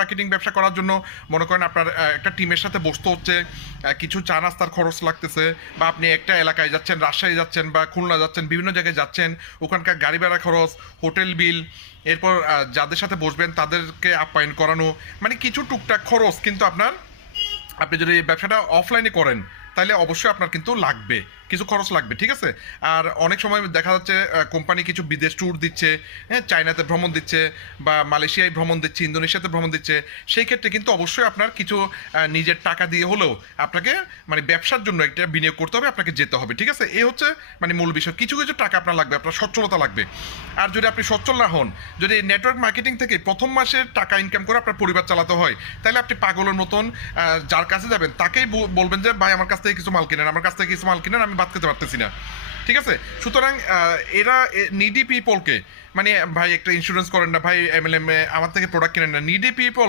Marketing ব্যবসা করার জন্য মনে করেন আপনার একটা টিমের সাথে বসতে হচ্ছে, কিছু চা নাস্তার খরচ লাগতেছে, বা আপনি একটা এলাকায় যাচ্ছেন, রাজশাহী যাচ্ছেন বা খুলনা যাচ্ছেন, বিভিন্ন জায়গায় যাচ্ছেন, ওখানকার গাড়ি ভাড়া খরচ, হোটেল বিল, এরপর যাদের সাথে বসবেন তাদেরকে আপ্যায়ন করানো, মানে কিছু টুকটাক খরচ কিন্তু আপনি যদি ব্যবসাটা অফলাইনে করেন তাহলে অবশ্যই আপনার কিন্তু লাগবে, কিছু খরচ লাগবে, ঠিক আছে। আর অনেক সময় দেখা যাচ্ছে কোম্পানি কিছু বিদেশ ট্যুর দিচ্ছে, হ্যাঁ, চায়নাতে ভ্রমণ দিচ্ছে বা মালয়েশিয়ায় ভ্রমণ দিচ্ছে, ইন্দোনেশিয়াতে ভ্রমণ দিচ্ছে, সেই ক্ষেত্রে কিন্তু অবশ্যই আপনার কিছু নিজের টাকা দিয়ে হলেও আপনাকে মানে ব্যবসার জন্য একটা বিনিয়োগ করতে হবে, আপনাকে যেতে হবে, ঠিক আছে। এই হচ্ছে মানে মূল বিষয়, কিছু কিছু টাকা আপনার লাগবে, আপনার সচ্ছলতা লাগবে। আর যদি আপনি সচ্ছল না হন, যদি নেটওয়ার্ক মার্কেটিং থেকে প্রথম মাসের টাকা ইনকাম করে আপনার পরিবার চালাতে হয়, তাহলে আপনি পাগলের মতন যার কাছে যাবেন তাকেই বলবেন যে ভাই আমার কাছ থেকে কিছু মাল কিনেন, আমার কাছ থেকে কিছু মাল কিনেন, আমি বাদ খেতে পারতেছি না, ঠিক আছে। সুতরাং এরা নিডি পিপলকে, মানে ভাই একটা ইন্স্যুরেন্স করেন না, ভাই এমএলএম আমার থেকে প্রোডাক্ট কিনেন না, নিডি পিপল